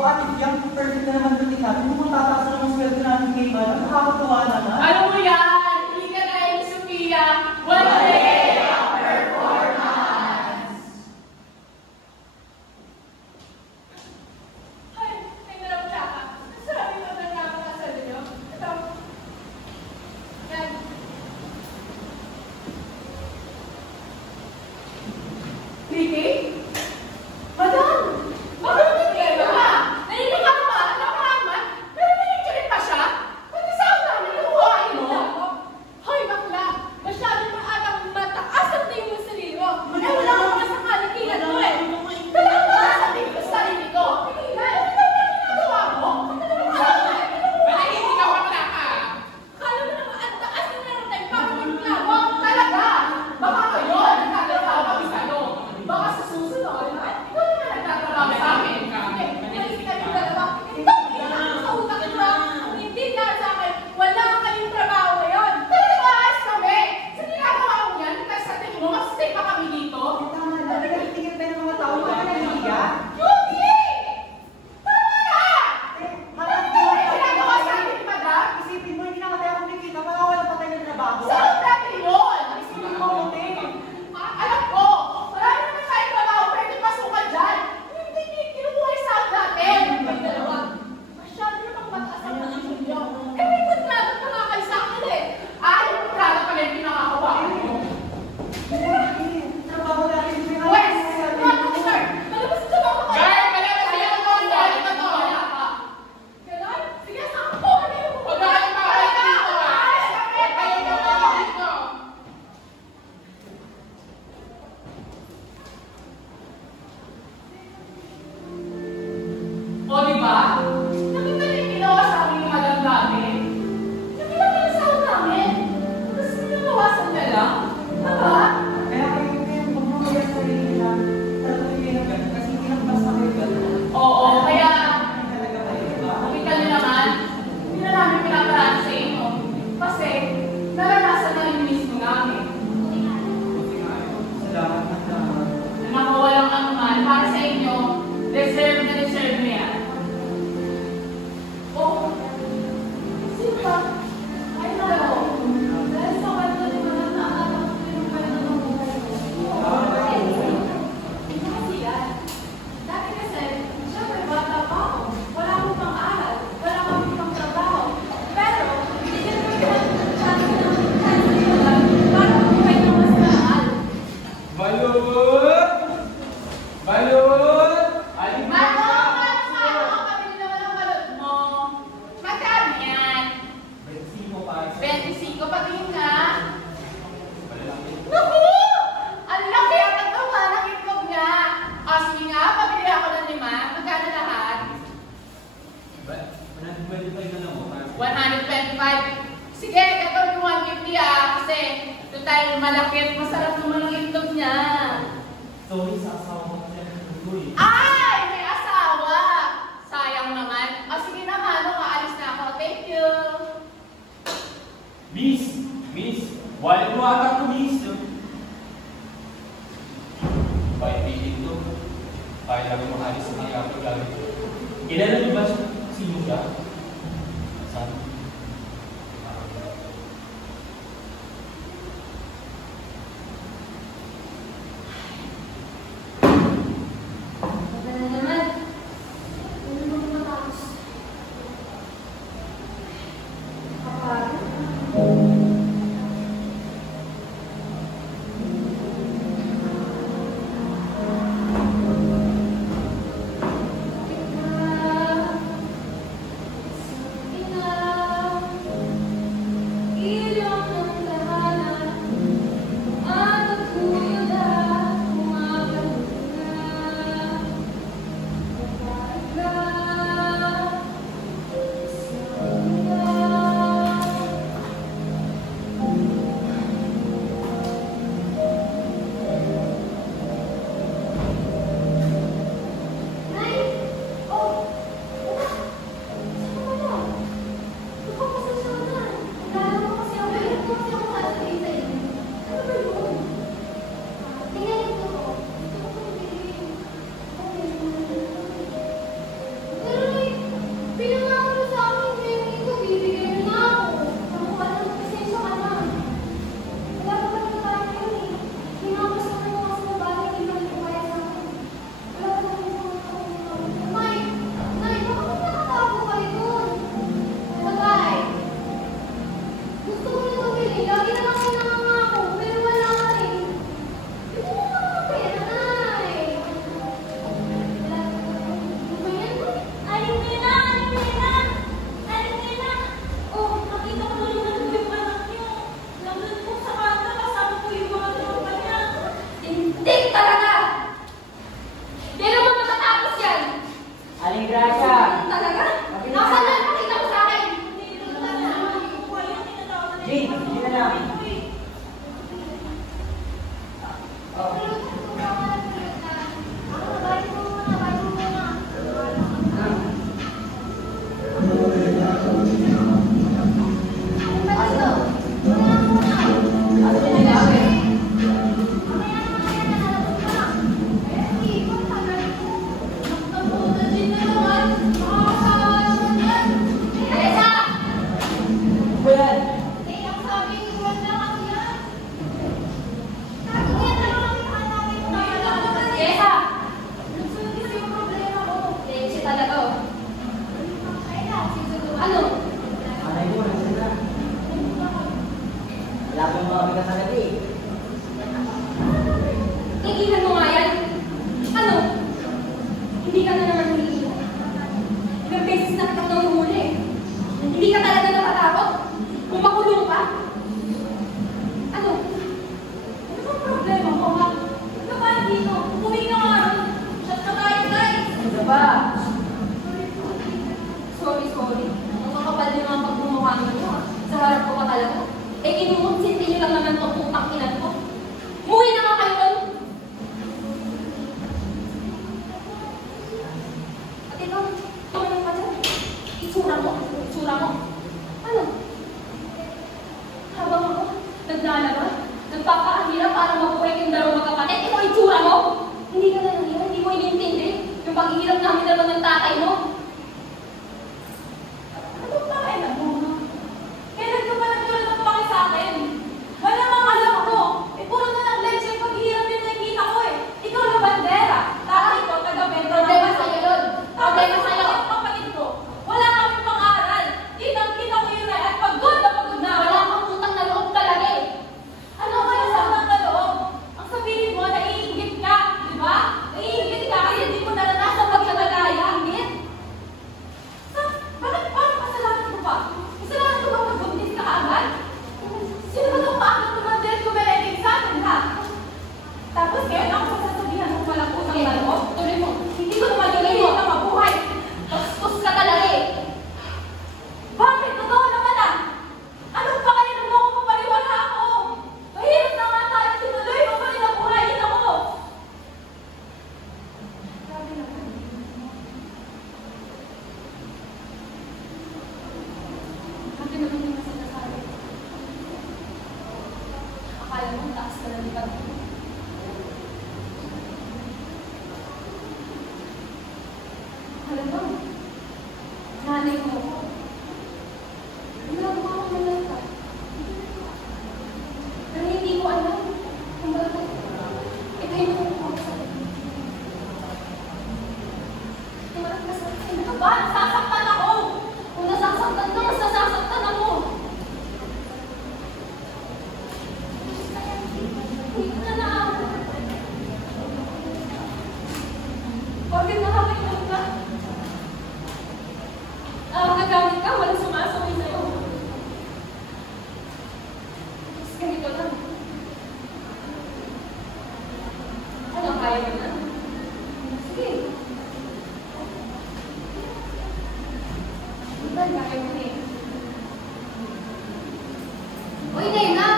Ako at yung perfect na naman doon natin. Kung matataas na ng sweldo natin kay Madam, nakakatawa naman. Alam mo yan! Hindi ka na yung Sophia! Wala ang performance! Ay, may narapla ka. Nasarap yung maganda ka sa inyo. Ito. Yan. Ricky? Madam! Bakit hindi ka ba? Nalilig ka ba? Nakahaman? Pero nangyay pa siya? Pati sa ako namin, nakuhain mo? Hoy, bakla! Masyado na atang mataas ang tingin mo sa sarili mo. Eh, wala akong mga sa kalikingan mo eh. Talagang mataas ang tingin mo sa sarili ko. Tigilan, ano ba yung ginagawa mo? Bakit hindi ka bakla ka? Akala mo naman ang taas ng naratay para magklamo. Talaga! Baka kayo, nagtatrabaho kami sa ano. Baka sa susunod, ikaw naman nagtatrabaho sa amin. Malis ka yung dalawa. Ito, pinaka sa utak mo. Kung hindi dahil sa akin, wala kayong trabaho ngayon. Talagang maayos kami. Sa ginagawa mo yan, kasi sa tingin mo, mas safe pa kami dito. Tama na, tingin tayo ng mga tao, baka nahihiya. Judy! Tama na! Harap Ano yung ginagawa sa akin, madam? Isipin mo, hindi naman tayo kumikita, makawalan pa tayo ng trabaho. Saan natin yun? Isipin mo, Mote. Alam ko, marami naman tayong trabaho, pwede pasukan dyan. Hindi kinukuha yung sahod natin. May dalawa. Masyado namang mataas ang posisyon nyo. Eh, may kontrata pa nga kayo sa akin eh. Yung kontrata pala yung pinakakawain mo. Trabaho natin, Wes! Ano ka, sir? Malabas sa mga kayo. Guard, malabas kayo ng mga galit na to. Wala ka. Ganon? Sige, saan po? Ano yung Huwag na kayong makalit dito ah. Huwag kayong makalit dito. O, diba? Nakita niyo yung ginawa sa amin yung madam namin? Yung ginawa yung sahod namin? Tapos pinabawasan na lang? Diba? Kaya kayo huwag mo kaya sa sarili nila. Tatuloy kayo ng ganun, kasi hindi lang basta kayo ganun. Oo, kaya Talaga kayo, diba? nakita niyo naman, hindi na namin pinaparaan sa inyo. Kasi naranasan na rin mismo namin. Salamat na salamat. Na nakawalang anuman para sa inyo, deserve na deserve mo yan. Oh, sino ba? Ay, nalaw. Dahil sa kwento ni Madam na akala ko yung kwento ng buhay mo. Kasi yan. Dati kasi, syempre bata pa ako. Wala akong pang-aral. Wala akong pang-trabaho. Pero, bigyan ko yung chance na ni Madam para mabuhay ng mas mahal. Balot! Balot! Aling Ano kabili naman ang balot mo? Magkano yan? 25 pa. 25, patingin nga. Malalaki. Naku! Ang laki ang nagawa ng itlog niya. Sige nga, pabili ako ng 5. Magkano lahat? 125 na lang mo. 125. Sige, gagawin mo 150 kasi ito tayo malaki at masarap naman ang itlog niya. Sorry sa asawa ko kasi nagtuloy. Ay! May asawa! Sayang naman. Sige na, Manong, aalis na ako. Thank you. Miss! Wala mo ata ko, miss. Bakit piling to? Bakit lang mo alis sa mga kapag-galit? Kilala niyo ba sino siya? Saan? Maganda naman. Ano mo matapos? Kapag? Ina. ba? Sorry. Ang kakapal din mga pagmumukha nyo. Sa harap ko pa talaga. Eh, kinumuksinti nyo lang naman itong putang inan ko. Muwi na nga kayo nun! At ikaw, tumanong ka dyan. Itsura mo. Ano? Habang ako, naglalaba, nagpapahirap para mabuhay yung dalawang magkapatid. Ito ang itsura mo! Hindi ka na nangyari, hindi mo inintindi yung paghihirap namin dalawa ng tatay mo. Ano ba kayo na mo? Kailan ka ba nagkaroon ng paki sa akin? Wala mang alam ko. Eh, puro na lang leche yung paghihirap yung nakikita ko eh. Ikaw na bandera. Tatay ko, taga-metro. Problema sa'yo yun. Problema sa'yo. Kapatid ko, wala kami pang-aaral. Kitang-kita ko yun at pagod na pagod na. Wala kang utang na loob talaga eh. Ano kaya sa utang na loob? Ang sabihin mo, naiingit ka. Di ba? Naiingit ka kasi hindi mo naranasan pagkakalaya-ingit. Bakit parang kasalanan ko pa? Kasalanan ko ba magbuntis ka agad? Sino ba itong paakang tumandel ko Benedict sa atin ha? Tapos ngayon ako sasabihan mo palang utang na loob? Tuloy mo. Hindi ko naman yung layo na mabuhay. Bastos ka talaga eh. Bakit? Totoo naman ah. Anong pa kayo mo kung papaliwala ako? Mahirap na nga tayo sinuloy mo pa rin ang buhayin ako. Grabe naman. Grabe naman yung sinasabi. Akala mo taas ka ng libag mo. Alam mo, nanay mo ako. Ginagawa ko ng lahat. Pero hindi ko alam kung bakit ito yung nakuha ko sa akin. Ano ka ba? Nasasaktan ako! Kung nasasaktan ka, mas nasasaktan ako! Hindi ka na ako. Bakit nakakailan ka? Gagamit ka, walang sumasaway sa'yo. Tapos ganito lang. Ano, kaya mo na? Sige. Iban, kaya mo na eh. Uy, Nena!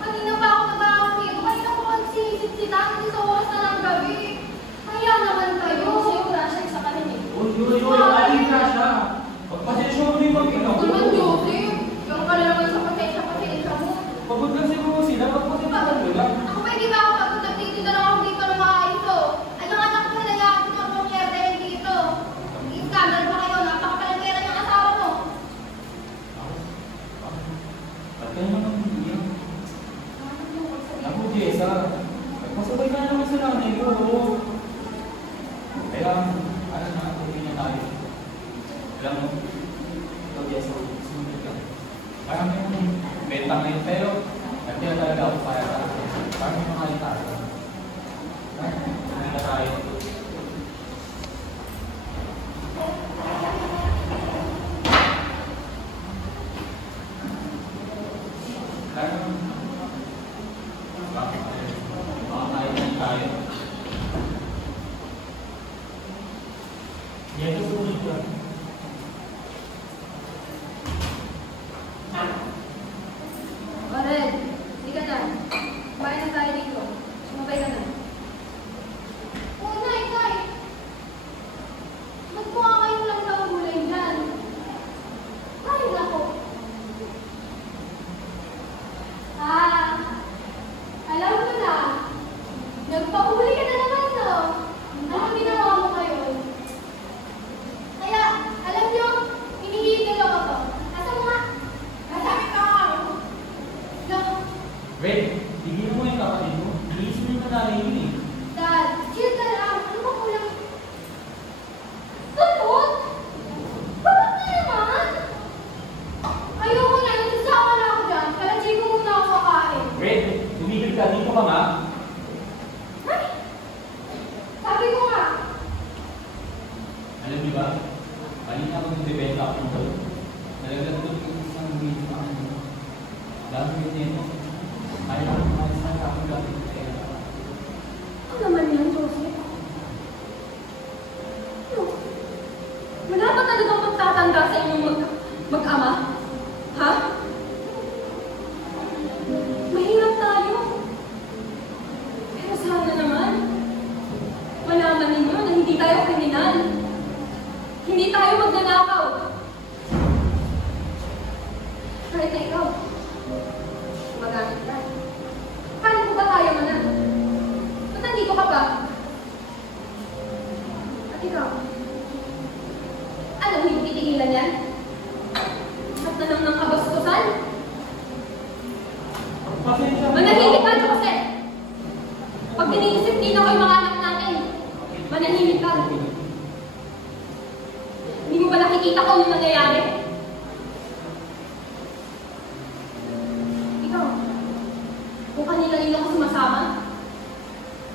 Kanina pa ako nag-aawag dito. Kanina ko sinisip-sitan. Hindi sa oras na ng gabi. Kaya naman kayo. Sa'yo, Rasha, isa ka rin eh. Uy, alin ka siya? Pagpasensya mo yung mag-ina ko. Naman, Joseph. Yung ka na naman sa pasensya mo. Pagod lang siguro sila, pagpasensya mo lang. Ako pa hindi ba ako pagod? Nagtitinda lang ako dito na maayos oh. At yung anak ko hinayaan ko ng pamiyerde rin dito. Yung camera pa kayo, napakapalagera ng asawa mo. Ba't ka naman hindi? Ako, Jessa. Masabay ka naman sa nanay ko. Kaya, ano na, tuloy na tayo. Alam mo, ito, Jessa, sumunod ka. Parang may benta ngayon, pero hindi na talaga ako para sa akin. Parang may mahali tayo. Hindi na tayo. Tayo. Yan ito sulit ko. Oren, hindi ka dyan. Kumain na tayo dito. Sumabay ka na. Oo, Nay. Ba't mukha kayong lang ng gulay dyan? Ay, nako. Alam ko na. Nagpahuli ka na naman, no? Anong ginawa mo ngayon? Kaya, alam niyo, hinihigil ako to. Asa mo nga? Nasabi ka ako. No. Red, tigil mo yung kapatid mo. Inis mo yung nanay yun eh. Dad, chill ka lang. Ano ba kulang? Sunod? Bakit na naman? Ayoko na. Nagsasama na ako dyan. Kaya chico muna ako kakain. Red, tumigil ka. Dito ka nga. Ay! Sabi ko nga. Alam niyo ba? Kanina ako nagbibenta ako ng talo. Nalaglag ko yung isang video na ano. Dami nito. Kaya ako kumalis na sa aking gamit. Ano naman yan, Joseph? Ano? Hindi tayo magnanakaw. Kahit na ikaw, gumagamit ka. Kala mo ba kaya mo na? Ba't nandito ka pa? At ikaw, ano, hindi titigilan yan? At na ng kabastusan? Manahimik ka, Jose! Pag diniisip din ako yung mga anak natin, manahimik ka. Hindi mo ba nakikita ko yung nangyayari? Ikaw, kung kanila-nila ko sumasama,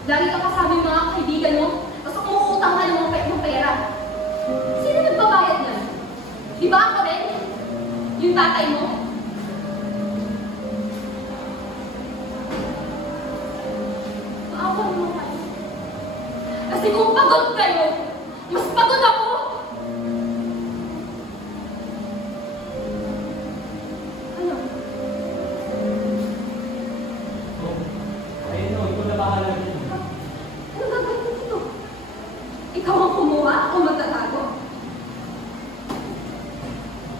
lagi ka kasama yung mga kaibigan mo, tapos umuutang ka ng pera. Sino nagbabayad niyan? Di ba ako rin? Yung tatay mo? Maawa naman kayo. Kasi kung pagod kayo, mas pagod ako! Ano? Ayun o, ikaw na bahala dito. Ano gagawin mo dito? Ikaw ang kumuha o magtatago?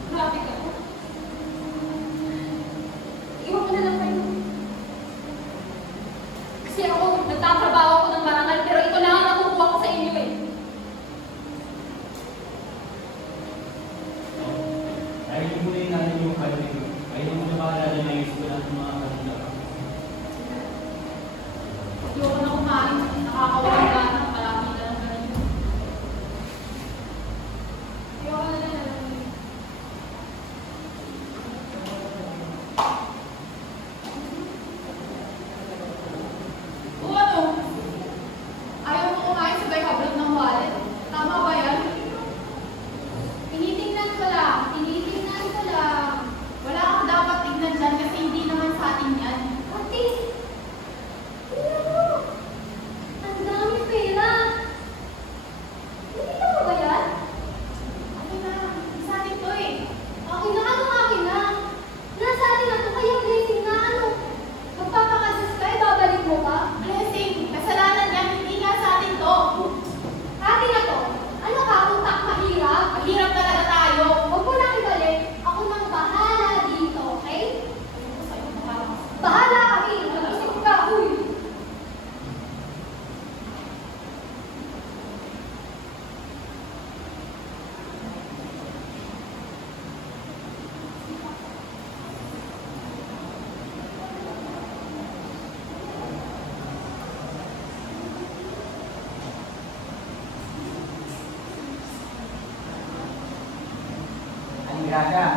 Grabe ka. Iwan ko na lang kayo. Kasi ako, nagtatrabaho ako ng marangal, pero ito na ang nakukuha ko sa inyo eh. Ayun mo rin natin yung kanya. Ayun mo na bahala din na yung sulat ng mga kanila. Ayoko na kumain. Nakakawala na. Malaki na lang ganun. Ayoko na lang alam mo. O ano? Ayaw mo kumain sabay kablog ng wallet. Tama ba yan? Tinitingnan ko lang. Tinitingnan ko lang. Wala kang dapat tignan dyan kasi hindi naman sa atin yan. Ate! Ang dami pera! Nakita mo ba yan? Akin na. Sa atin to eh. Akin na? Anong akin na? Nasa atin na to kaya blessing na ano? Magpapakasus ka, babalik mo ka? Blessing! Kasalanan yan, hindi nga sa atin to. Atin na to? Ano ka? Utak mahirap? Mahirap talaga tayo. Huwag mo nang ibalik. Ako nang bahala dito, okay? Bahala kami! Mag-isip ka, uy! Aling Gracia.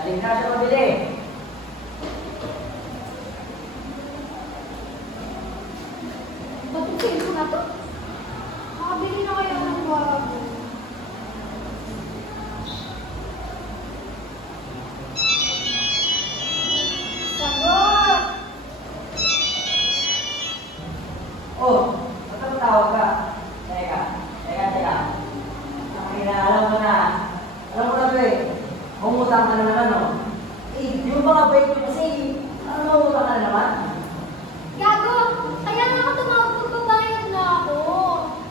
Aling Gracia, mabili. Matutuin ko na to? Makabili na kaya ng bago. Sagot! Oh, ba't ang tawag ka? Teka. Alam mo na. Alam mo na to eh. Umutang ka na naman, no? Eh, yung mga bike ko kasi, ano umutang ka na naman? Gago! Kaya nga ako tumawag magbabayad na ako.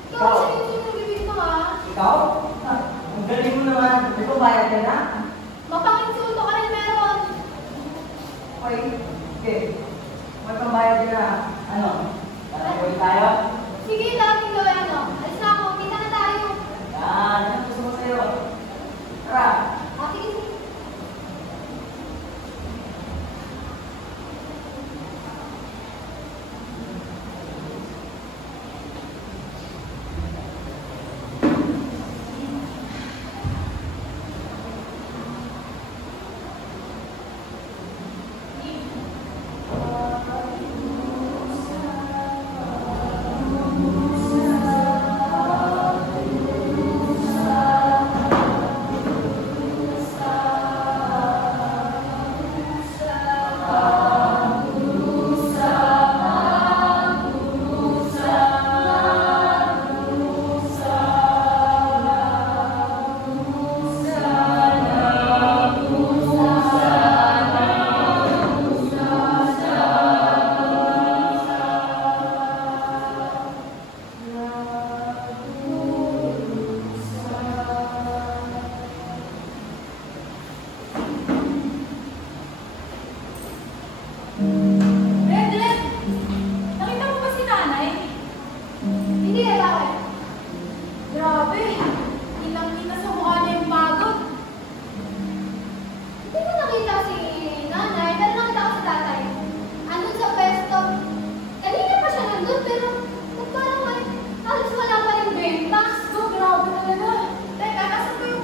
Ikaw Ikaw? sa yung sinubibig mo ha? Ikaw? Ah, ang galing mo naman. May pambayad ka na? Mapanginsulto ka rin meron. Okay. Okay. May pambayad ka na. Ano? Tara, tayo? Sige, daming gawin ano. Alis na ako, kita na tayo. Yan. Ano gusto mo sa'yo? Tara. Ah, sige, sige.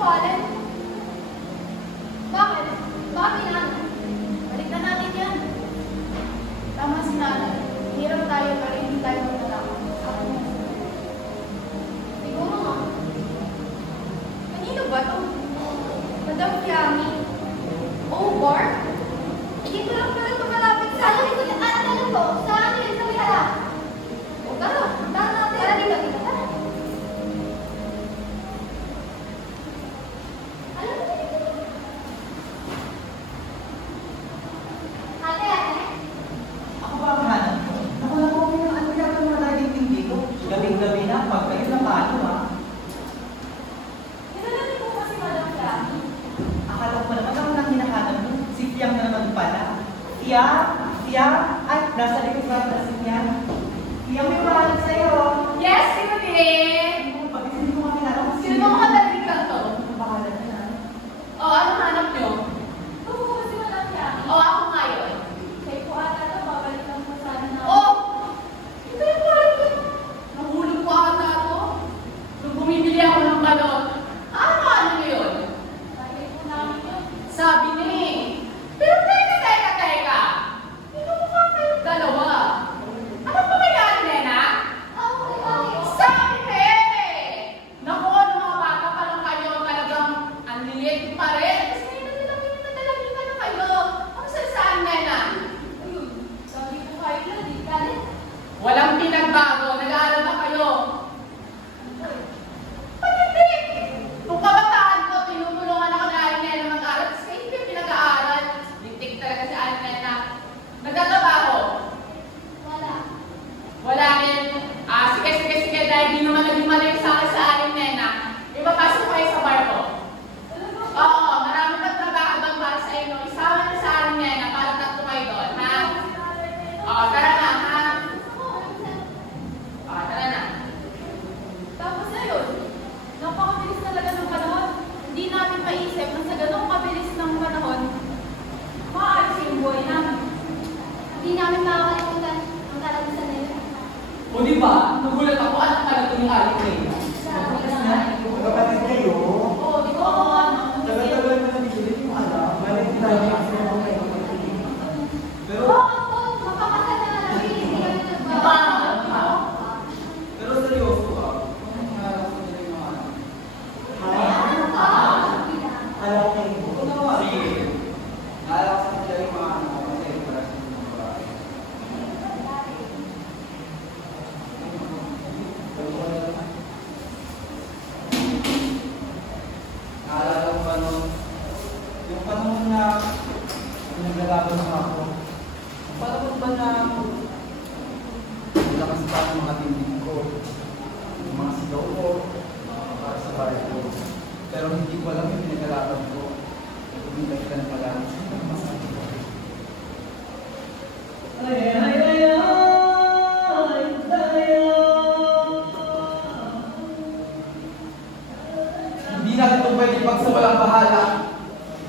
Allen? Bakit? Bakit nanay? Balik na natin yan. Tama si nanay. Hirap tayo pero hindi tayo magtatapos. Siguro nga. Kanino ba ito? Madam Fiammy? Oh, Bar? Hindi ko lang pala tumalapit sa akin. Alam ko, sa akin, sa may harap. O, tara, tara natin. Tara dito, dito, tara. Alam mo, dito. Ate, ate. Ako ba ang hanap ko? Ako lang ako yung ano yata mga laging tinggi ko. Gabing-gabi na, pag kayo na paano ha? Nilalanin ko kasi Madam Fiammy. Akala ko naman ako nang hinahanap mo. Si Fiang na naman pala. Fiang? Ay, nasa likod ba pala si Fiang? Fiang, may mahanap sa'yo. Yes, sino din? Pag-isip ko kami na ako. Sino mo kadalikan lang to? Ang pangalan niya. O, anong hanap nyo? Oo, si Madam Fiammy. O, ako ngayon. Kayo po ata ito, babalikan po sana na. O! Ito yung parang ko. Nahulog po ata ito. Nung bumibili ako ng balon. Ano nyo yun? Sabi po namin yun. Sabi ni. Pero teka. Hindi mo mukha kayong dalawa. Ano pa kaya, Nena? Sabi eh! Naku, ng mga bata pa lang kayo talagang ang liit pa rin. Kasi ngayon na nila nadalagitan na kayo. Ang saan, Nena? Ayun, sabi ko kayo na, di galit. Walang pinagbago, nag-aaral na kayo. Hindi! Nung kabataan ko, tinutulungan ako na Aling Nena mag-aaral. Kasi kayo hindi pinag-aaral. Lintik talaga si Aling Nena. Nagtatrabaho? Wala rin. Sige, dahil di naman naging mali sa akin sa Aling Nena. Ipapasok kayo sa barko. Oo, marami pang trabaho bang para sa inyo. Isama na sa Aling Nena para tatlo kayo doon, ha? Oo, tara na, ha? Oo, tara na. Tapos na yun. Napakabilis talaga ng panahon. Hindi namin maisip na sa ganong kabilis ng panahon, maaalis yung buhay namin. Hindi namin makakalimutan ang karanasan na yun. O di ba? Nagulat ako anak ka na ito ni Aling Nena. Kapatid kayo. Oo, di ba ako ano? Tagal-tagal na nabigilit yung alam. Balik tayo kasi ako kayo. Pero, Oo, mapakasal na namin. Hindi kami Di ba? pero seryoso ah. Alam ko kayo. Sige. Naalala ko sa kanila yung mga ano kasi para sa mga babae. Naalala ko ba nung yung panahon na naglalaban ng ako. Ang panahon ba na lakas pa ang mga tindig ko, yung mga sigaw ko, para sa bahay ko. Pero hindi ko alam yung pinaglalaban ko. Hindi ka na pala. Masabi ko. Hindi natin ito pwede pagsawalang bahala.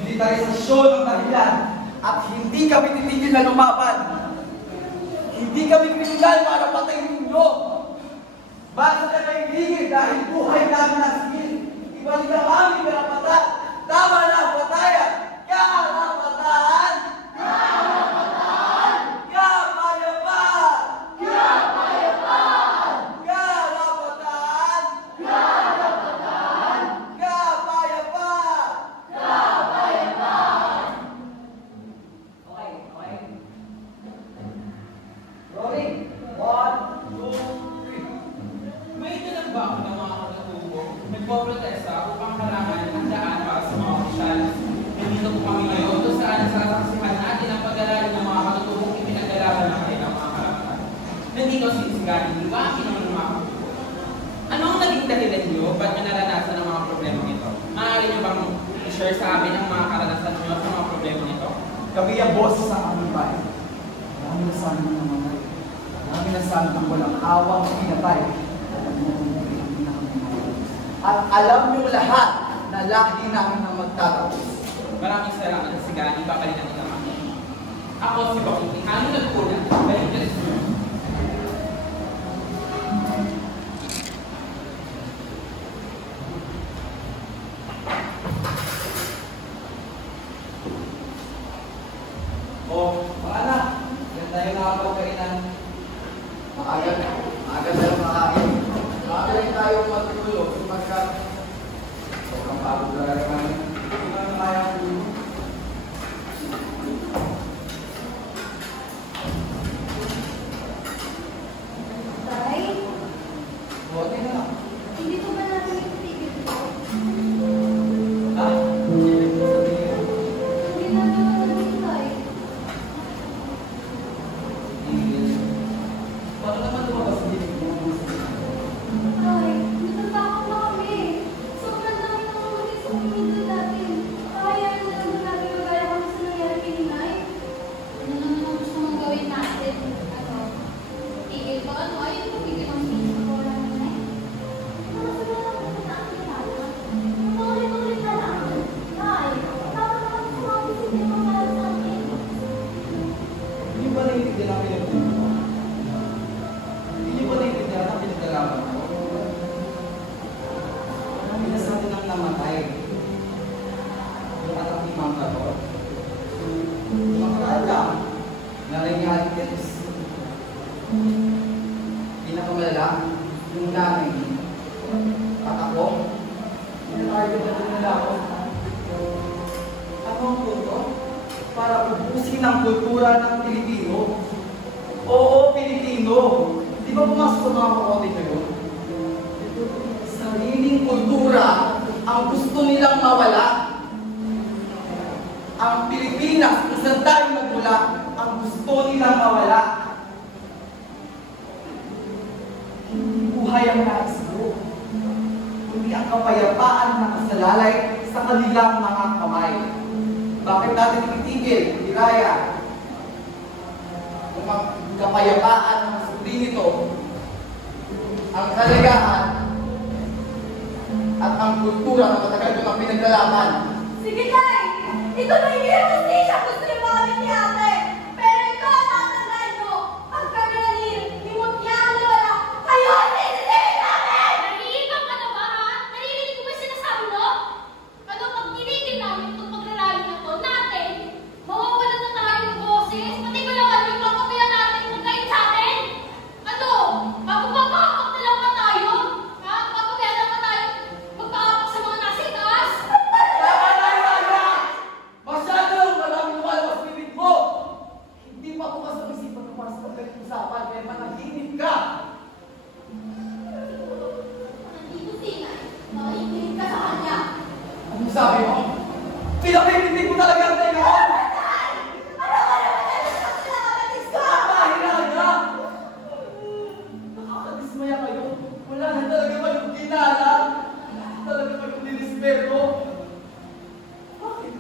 Militarisasyon ang dahilan at hindi kami titigil na lumaban. Hindi kami pinigilan para patayin ninyo. Basta na kailigid dahil buhay namin ang sigil. Ibalik ang aming karapatan. Tama na ang batayan. Karapatan! Karapatan! Kapayapaan! Kapayapaan! Karapatan! Karapatan! Kapayapaan! Kapayapaan! Okay. Rolling. 1, 2, 3. May dalag ba ako ng mga katatubo? Nagpoprotesta upang harangan ang daan para sa mga opisyal. Nandito po kami ngayon kung saan nasasaksihan natin ang pag-alala ng mga katutubong ipinaglalaban ng kanilang mga karapatan. Nandito sisigarin niyo ba ang kinuha ng mga katutubo? Ano ang naging dahilan niyo? Ba't niyo naranasan ang mga problema nito? Maaari niyo bang i-share sa amin ang mga karanasan niyo sa mga problema nito? Kami ang boss sa aming bahay. Marami na sa amin ng mga marami na sa amin ng walang awang pinatay. Alam mo kung hindi ang pinakamalala. At alam niyo lahat na lahi namin ang magtatapos. Maraming salamat sa sigaran. Ipapalitan nila kami. Ako si Bakuti. Ano nagpuna? Balik ka rin. yan. Maaga na lang makain. Maaga rin tayo matulog sapagkat sobrang pagod na naman. Hindi na kaya ang tulog. Tay, Buti na lang. hindi ko ba natin itigil ito? Ha? Hindi na naman natin, Tay. Paano naman lumabas ang dinig mo? Tay, natatakot na kami. Sobrang dami ng mga matis sa pamilya natin. Kaya na lang ba natin magaya kami sa nangyari kay Ninay? Ano naman ang gusto mong gawin natin? Ano? Tigil ba? Ano? Ayun po, tigil ang sinis ko lang na eh. Ano sa mga natin natin? Ulit-ulit na lang. Tay, dapat naman sa mga bisita ng mga sa atin. Hindi ba naiintindihan ang pinagdala mo? Hindi ba naiintindihan ang pinagdalaman mo? Marami sa atin ang namatay. Yung anak ni Ma'am Kator. Makaraan lang. Naringyari kids. Pinakamalala, yung nanay. At ako, pinakagod na din nila ako. Ano ang punto? Para ubusin ang kultura ng Pilipino. Oo, Pilipino. Di ba pumasok sa mga kakote kayo? Sariling kultura ang gusto nilang mawala. Ang Pilipinas, isang tayong nagmula, ang gusto nilang mawala. Hindi buhay ang nais mo. Kundi ang kapayapaan na nakasalalay sa kanilang mga kamay. Bakit natin itigil, Hiraya? Kung ang kapayapaan ng sabihin nito, ang kalagahan, at ang kultura na matagal ko ng pinaglalaman. Sige, Tay! Ito na hindi ang hustisya gusto niyo makamit ni Ate! Pero ito ang tatandaan nyo! Pag kami nimutya na wala, kayo ang sisisihin namin! Narinig ka na ba, ha? Narinig ko ba sinasabi mo? Ano pag tinigil namin itong pagrarally na to natin? Mawawalan na tayo ng boses? Pati ko naman yung papabayan natin kung kayo sa atin? Ano? Magpapakapak na lang ba tayo? Ha? Papabayan na ba tayo magpakapak sa mga nasikas? Tama na, Hiraya! Masyadong maraming lumalabas bibig mo! Hindi pa bukas ang isipan mo para sa pagkalit usapan, kaya manahimik ka! Nandito sila. Makikinig ka sa kanya. Anong sabi mo? Pinapipitig mo talaga ang tayo noon! Tama, Hiraya! Nakakadismaya kayo. Wala na talaga kayong kinala. Wala na talaga kayong nirespeto. Bakit?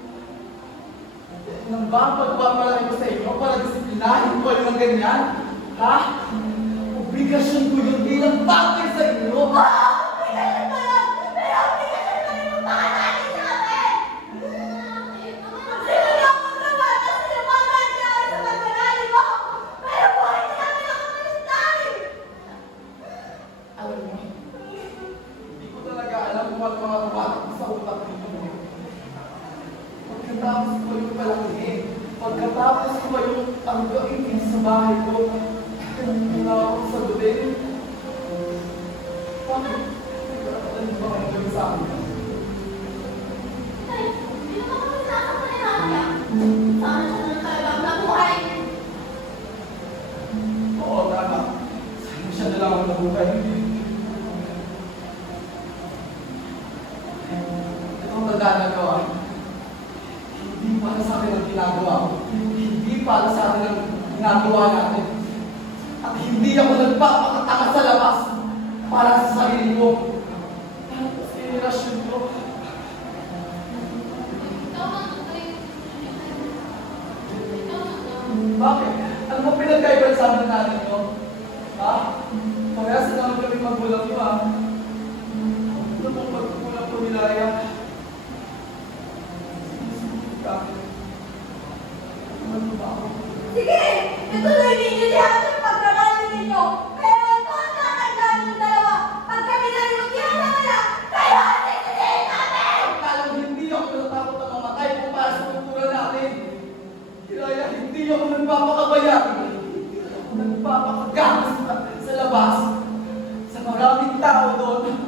Nang ba ang pagpapalaki ko sa inyo para disiplinahin ko yung ganyan? Ha? Obligasyon ko yun bilang bagay sa inyo. Alam mo, hindi ko talaga alam kung ano mga tumatak sa utak ninyo. Pagkatapos ko yung palaki, pagkatapos ko yung tanggain sa bahay ko, hindi na ako sagutin. Bakit? Nagkakatanin ba kayo gawin sa akin? Tay, hindi naman kami sasaktan ni Nadia. Sana siya na talaga ang nabuhay. Oo, tama. Sa'yo siya na lang ang nabuhay. Itong nagdadagawa, hindi para sa akin ang ginagawa ko. Hindi para sa akin ang ginagawa natin. At hindi ako nagpapakataka sa labas para sa sarili ko. Para sa henerasyon ko. Tama na, Tay. Tama na. Bakit? Ano mo pinagkaiba sa amin natin nyo? Ha? Parehas na naman kami magulang nyo, ha? Ano pong magkukulang ko nila, Hiraya? Ano ba ako? Sige! Ituloy ninyo si Ate yung pagkakali ninyo! Pero ito ang tatandaan ng dalawa! Pag kami nalimutya na wala, kayo ang sisisihin namin! Akala mo hindi ako natatakot na mamatay kung para sa kultura natin. Hiraya, hindi ako nagpapakabaya. Hindi ako nagpapakagamos sa labas sa maraming tao doon.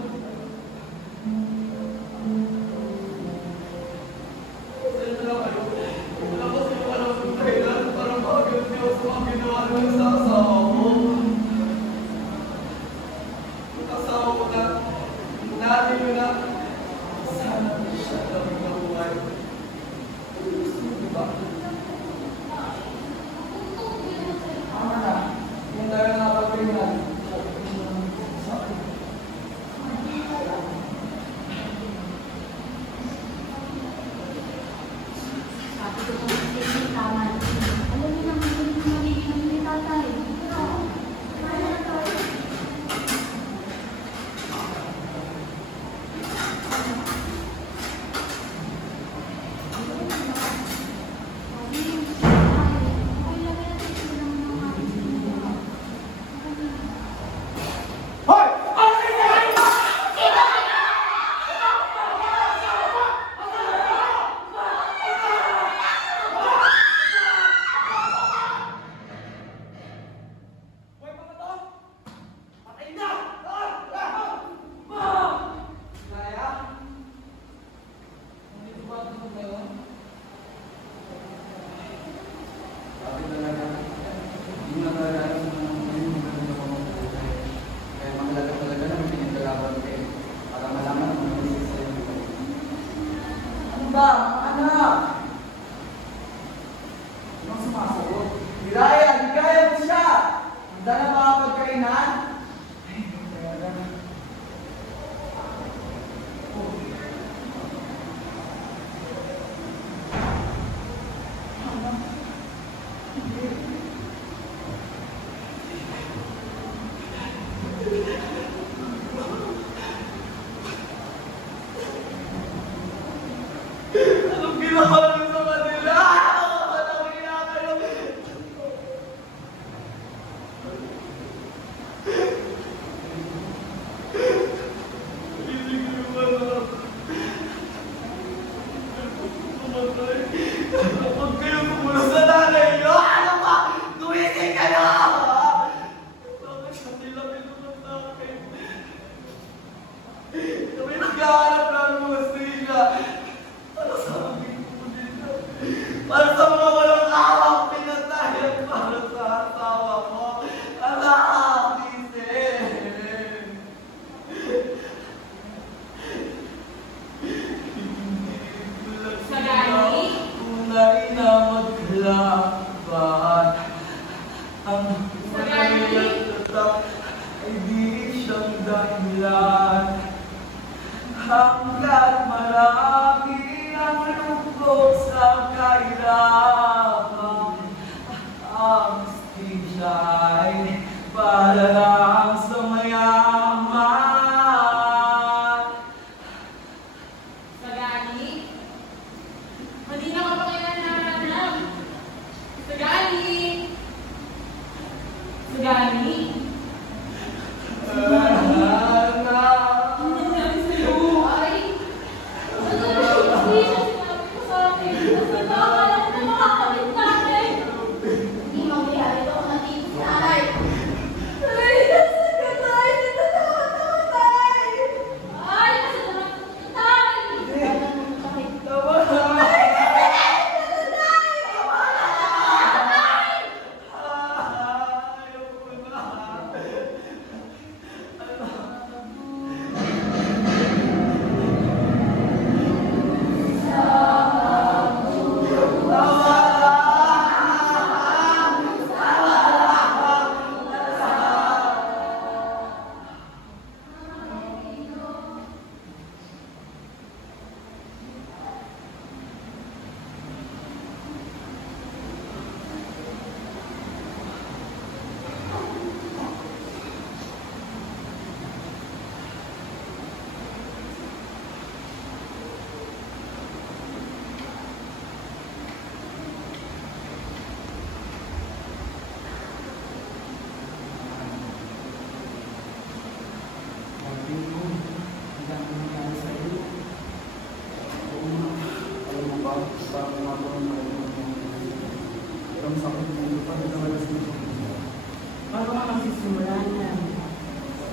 Bago ka magsisimula na.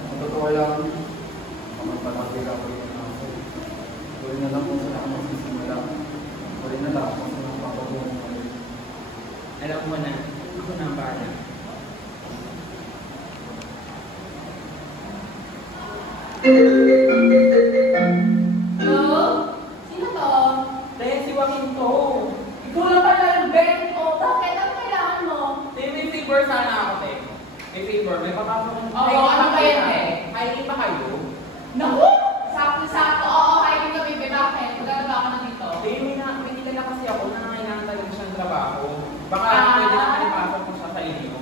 Ang totoo lang, kapag ako rin na ako. Tuloy na lang kung saan ako magsisimula. Tuloy na lang kung saan ako papabuhay ko. Alam mo na, ako na ang bahala. Hello? Sino to? Dahil si Joaquin to. Ikaw lang pala yung Ben. O, bakit? Ano kailangan mo? May favor sana ako, te. May favor. May papasok ng... Oo, ano ba yan, te? Hiring pa kayo? Naku! Sakto-sakto. Oo, hiring kami, Ben. Bakit? Maganda ba ako na dito? Te, may nilala kasi ako na nangailangan talaga siyang trabaho. Baka Ah. pwede na kalipasok ko siya sa inyo.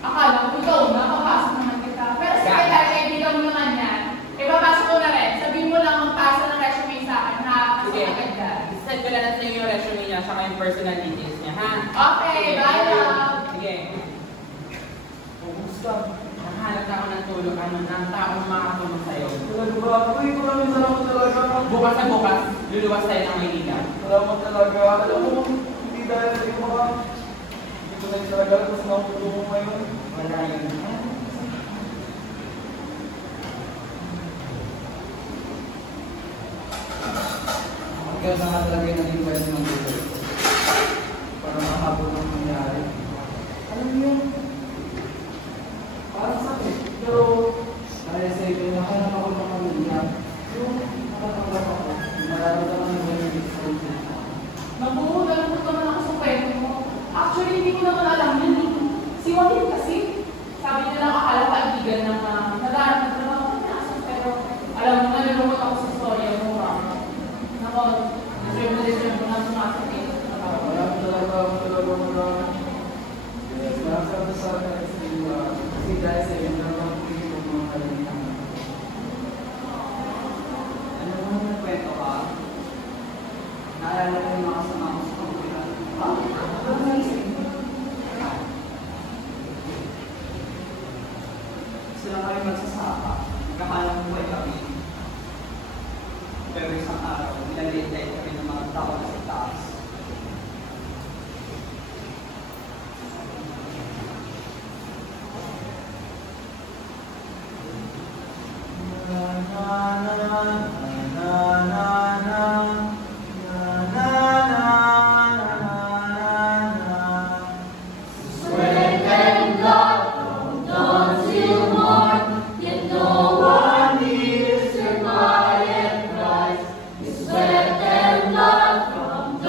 Akala ko ikaw na, papasok naman kita. Pero sige, dahil kaibigan mo naman yan, ipapasok ko na rin. Sabihin mo lang magpasa ng resume sa akin, ha? Sige, Pasok agad ka. send ko na lang sa inyo yung resume niya saka yung personal details niya, ha? Okay, bye, love. Sige. Kumusta? Nakahanap na ako ng tulong, ng taong makakatulong sa'yo. Talaga ba? Uy, maraming salamat talaga. Bukas na bukas, luluwas tayo ng Maynila. Salamat talaga. Alam mo, hindi dahil sa iyo mga... Hindi ko na talaga alam kung saan ako tutulong ngayon. Wala yun. Hanggang na nga talaga yung naging pwede ng buhay ko. Para makahabol ng nangyari. Alam mo yun? Parang sakit. Pero, dahil sa ito, nakahanap ako ng pamilya. Yung nakatanggap ako, nararamdaman ng benefits ko. Naku, nalungkot naman ako sa kwento mo. Actually, hindi ko naman alam yun eh. Si Joaquin kasi, sabi niya lang akala kaibigan ng nag-aaral na trabaho ko na. Pero, alam mo, nalulungkot ako sa storya mo, Ram. Naku, deserve mo na sumasakit sa trabaho. Maraming talaga maraming. Yes, maraming sa akin sa iyo. Kasi dahil sa iyo, nararamdaman ko yung mga kalinitan. Ano mo nagkwento ka? Naalala ko yung mga kasama ko sa kampulan. Sila kami magsasaka. Nagkakalang buhay kami. Pero isang araw, nilalate kami ng mga tao na sa taas. Sweat and blood from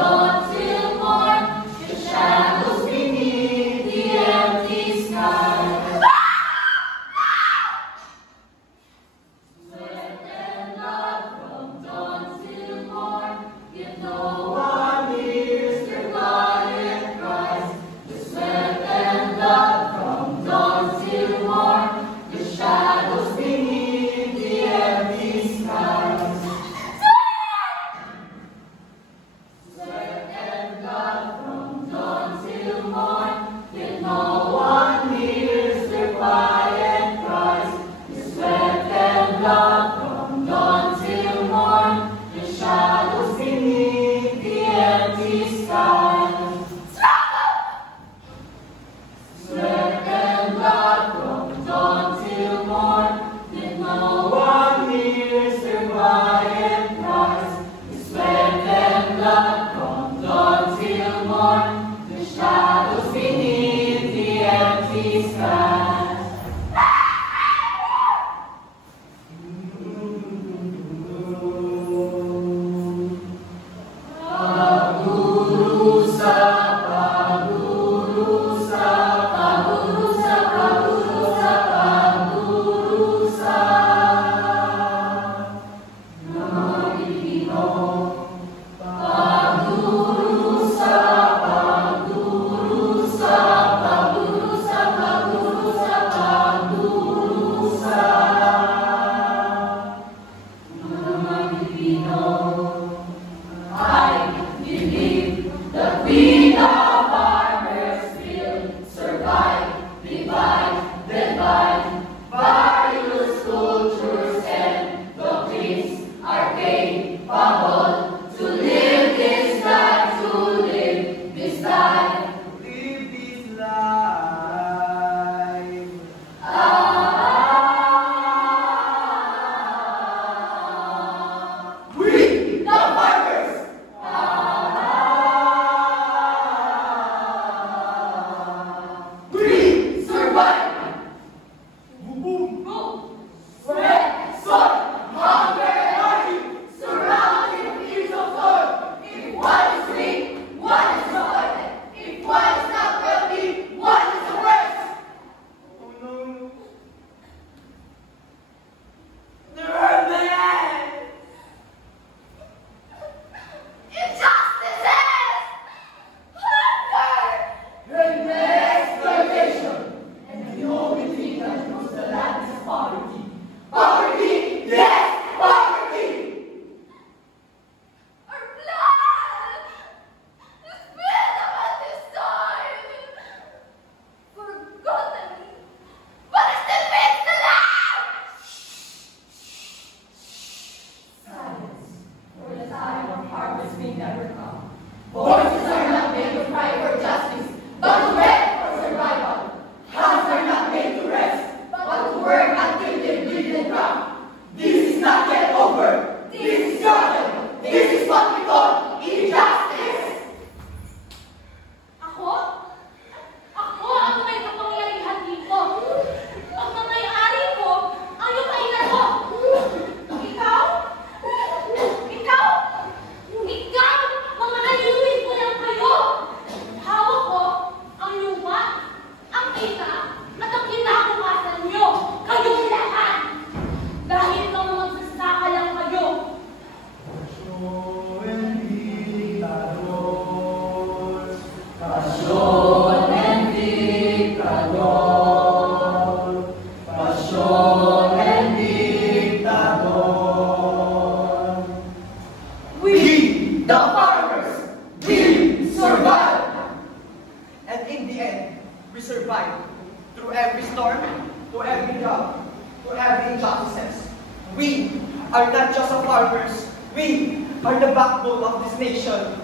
to every job, to every injustices. We are not just the farmers. We are the backbone of this nation.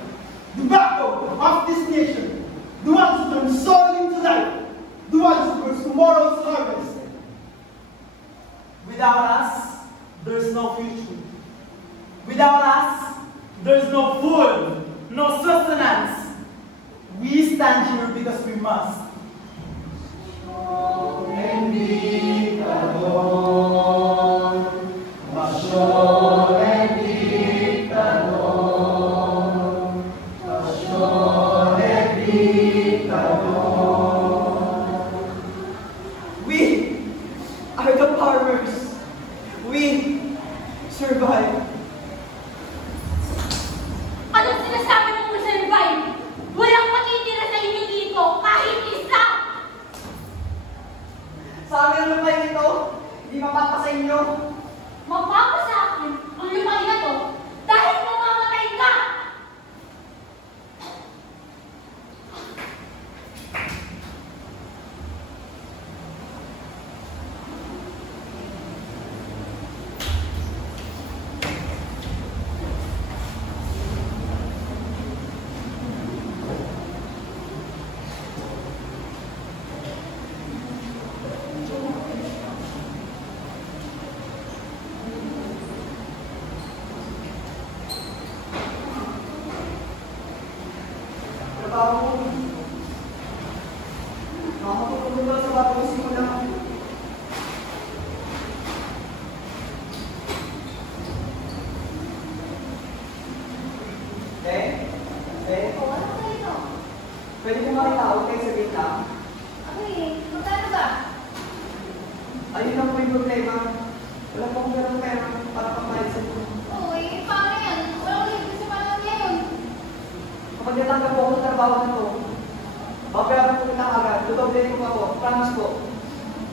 The backbone of this nation. The ones who turn soil into life. The ones who produce tomorrow's harvest. Without us, there's no future. Without us, there's no food, no sustenance. We stand here because we must. We are the farmers. We survive. Anong sinasabi mong survive? Walang matitira sa inyo dito, kahit isa! Sa amin ang lupain ito, hindi mapapa sa inyo. Mapapa sa akin ang lupain na to dahil mamamatay ka! Trabaho ko. Nakakatulong ba sa bagong simula? Wala ka dito. Pwede mo makitawag kayo sa gitna? Magkano ba? Ayun lang po yung problema. Wala po akong ganang pera para pagbayad sa inyo. Paano yan? Wala ko dito sa paano ngayon. Kapag natanggap po ako ng trabaho na to, babayaran ko na agad. Tutoblin ko pa po. Promise po.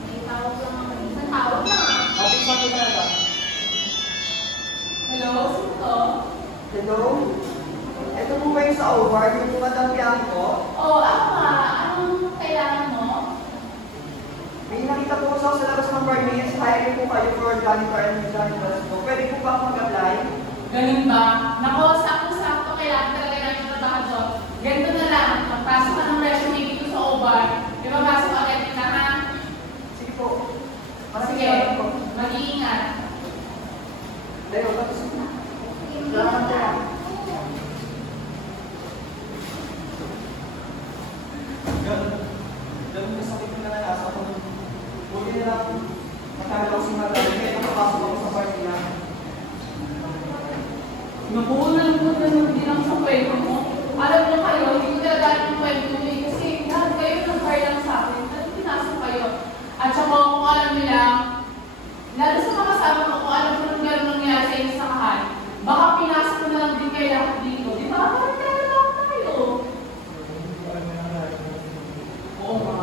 May tawag lang ako. Isang tawag lang. Mabigyan ko talaga. Hello, sino to? Hello? Ito po kayo sa over, yung Madam Piang ko. Oh, ako nga. Anong kailangan mo? May nakita po sa labas ng Barney's, hiring po kayo for organic and organic po. Pwede po ba ako mag-apply? Ganun ba? Nako, sakto-sakto kailangan talaga namin trabaho doon. Ganito na lang, magpasok ka ng resume dito sa OVAR. Ipapasok agad kita, ha? Sige po. Sige, mag-iingat. Leo, tapos na. Salamat po. Ganun na sakit na nasa ko. Buti na lang. Magkakalaw si Marlene. Kaya nakapasok ako sa party na. Nabuo na lang po din lang sa kwento mo. Alam niyo kayo, hindi ko talaga ng kwento mo eh. Kasi lahat kayo nag-hire lang sa akin. At pinasok kayo. At saka kung alam nila, lalo sa mga kasama ko, kung alam ko nang gano'n nangyari sa inyo sa kahan, baka pinasok ko na lang din kayo lahat dito. Di ba? Parang kaya lang tayo. Oo nga.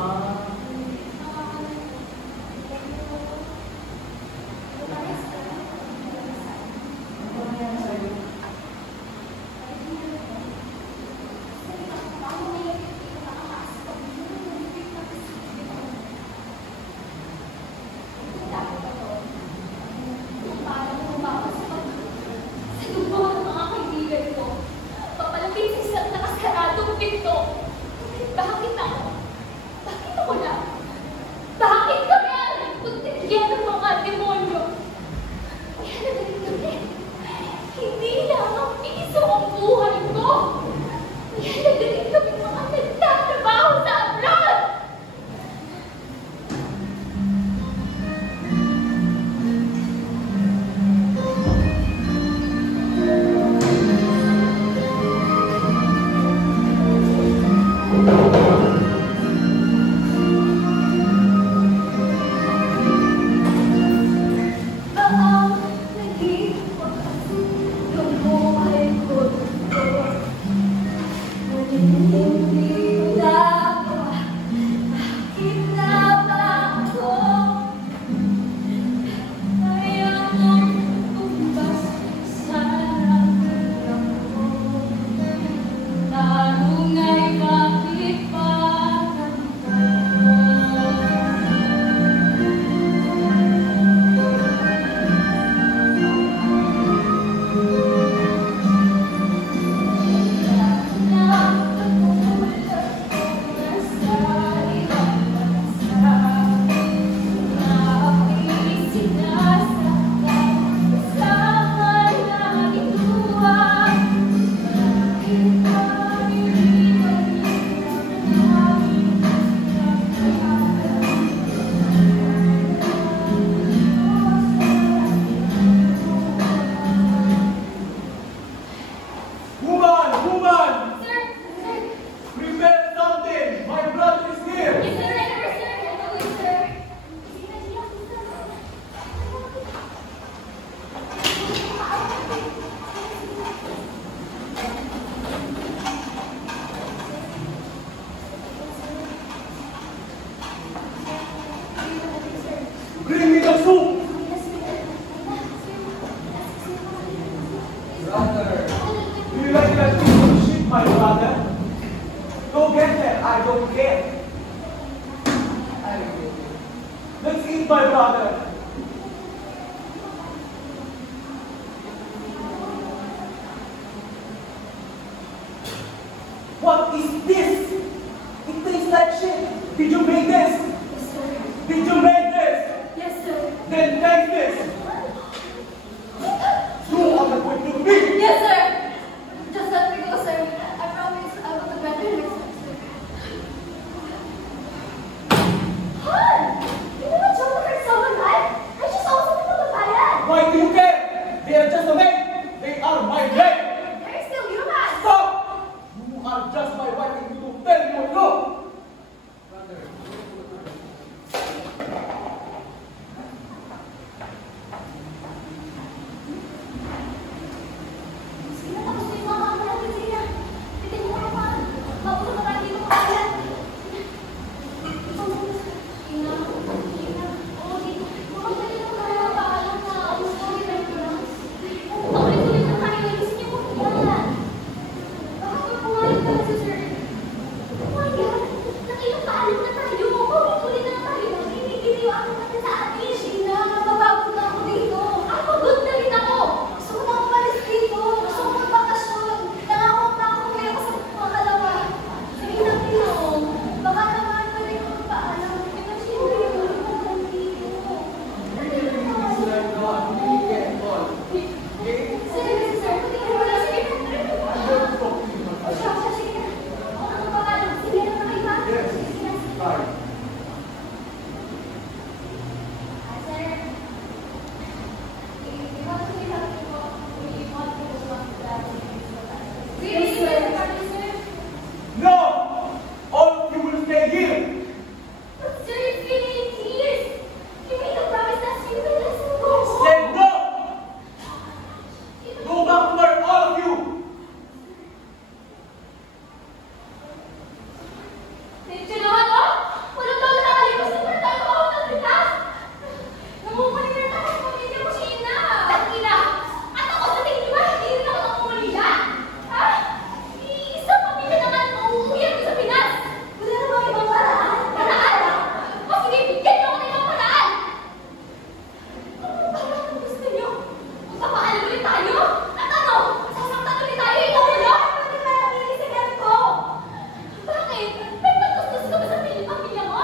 Bakit ako? Bakit ako lang? Bakit kami ang nagtutigyan ng mga demonyo? Kaya nagalit. Hindi lang ang piso ang buhay ko. Kaya nagalit kami mga nagtatrabaho sa abroad. my brother. What is this? It tastes like shit. Did you make this? Yes, sir. Did you make this? Yes, sir. Then take this. You are the one to me. Yes, sir. Just let me go, sir. I promise I will do better next time, sir. Han! You never told me hurt someone, right? I just also want to buy that. Why do you care? They are just a man. They are my men. They're still human. Stop! You are just my wife and you don't tell me no. Sige na, gusto yung mga kamay natin. Sige na. Bitin mo ka pa. Mabuto na tayo dito kakalan. Ina, oo, dito. Makapagpali na tayo ang paalam na sorry na ito lang. Paulit-ulit na tayo. Ayusin niyo po yan. Bakit mo pumayag ka sa sir? Pumayag? Nakailang paalam na tayo. Paulit-ulit na tayo. Hindi ako natin sa atin. Sige na, napapagod na ako dito. Ay, pagod na rin ako. Gusto ko na umalis dito. Gusto ko magbakasyon. Nangako na ako ngayon sa mga kalawa. Sige na, Pino. Baka naman pwede ko magpaalam. Kasi hindi ko naman dito. Sige, sir. Tingnan mo lang. Sige na. O siya, sige na. Ano pa ka? Sige na, nakaiba? Sige na. Sir. Really, sir? Sir? No! All of you will stay here. But sir, it's been 8 years. You made a promise that you will let us go. Say no! Go backward, all of you. Medyo naman, oh! Walang taon na nakalipas na pala tayo ako ng Pinas. Namumuli na tayo sa pamilya mo si Ina. Ina! At ako sa tingin niyo ba, hindi rin ako namumuli yan? Ha? Isang pamilya naman ang uuwihan ko sa Pinas. Wala namang ibang paraan. Paraan? O sige, bigyan niyo ako ng ibang paraan. Ano gusto niyo? Magpapaalam ulit tayo? At ano? Sasaktan ulit tayo? Ikaw ulo? Pwede ba nakikinig sa ganito? Bakit? May pagtustos ka ba sa pamilya mo?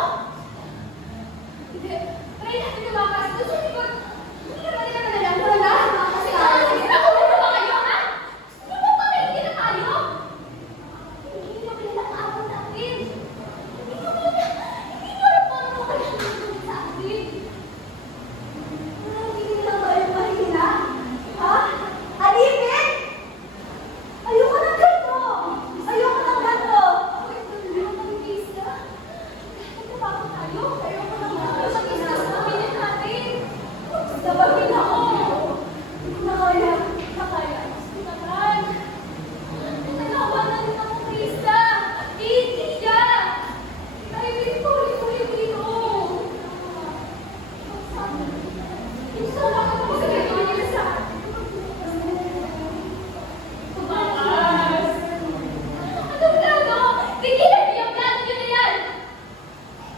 Hindi. Try natin lumakas. Hindi ka ba nila malalang? Wala. Kasi nakuha na ba kayo, ha? Hindi mo patayin na tayo? Hindi mo pinag-aawat natin. Hindi mo alam paano mo kayo nagsasabi sa atin. Hindi lang tayo mahina. Ha? Alipin! Ayoko ng ganito! Ayoko ng ganito! Sabagin ako! Nakaya! Nakaya! Tigilan niyo yung plano niyo na yan!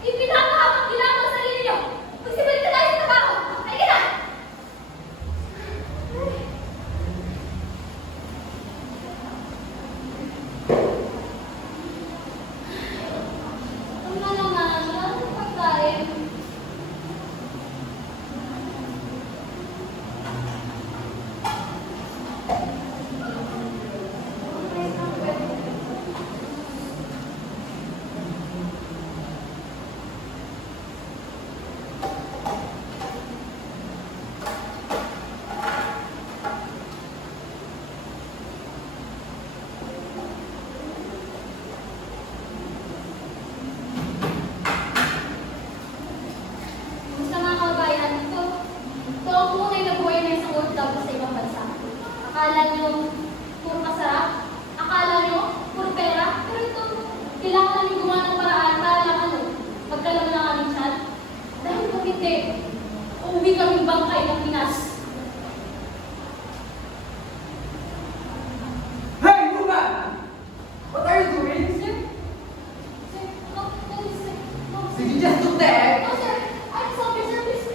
Ipinapahamak niyo lang ang sarili niyo! Magsibalik na tayo sa trabaho! Halika na! Ano naman? Wala akong pagkain. Gusto mga kabayan, ito ang tunay na buhay na isang OFW sa ibang bansa. Akala nyo puro masarap, akala nyo puro pera, pero ito, kailangan namin gumawa ng paraan para lang magkalam ng aming chan. Dahil kung hindi, uuwi kaming bangkay ng Pinas. Hey, woman! What are you doing? Sir? Sir? No, sir. No, Did you just do that? no, sir. I'm sorry, sir. Please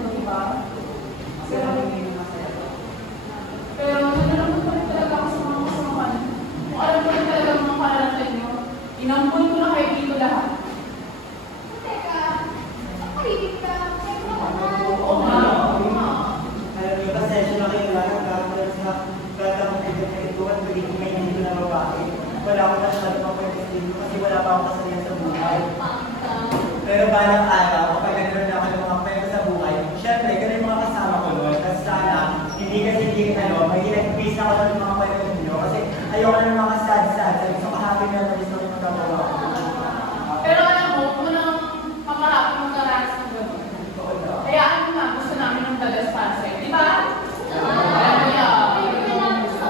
ganito, di ba? Pero hindi mo masaya to. Pero nalulungkot pa rin talaga ako sa mga kasamahan. Kung alam ko rin talaga mga palalang sa inyo, inampun ko na kayo dito lahat. Teka, nakahigit ka. Siyempre naman. Oo nga, oo nga. Alam niyo, pasensya na kayo lahat kahit sa katamang nagkakituan, pagiging may nito na babae. Wala ko na siya mapag-isip kasi wala pa akong kasalihan sa buhay. Pero balang araw, kapag nagkaroon na ako ng mga kwento sa buhay, syempre, ganun yung mga kasama ko nun. Kasi sana, hindi maging nag-base na ako ng mga kwento ninyo. Kasi ayoko na ng mga sad-sad. So, happy memories na yung magagawa ko. Pero alam mo, kung nang mamarapin mong karanas ng gano'n. Kaya ano nga, gusto namin ng dalas para sa'yo. Di ba? Alam mo yan.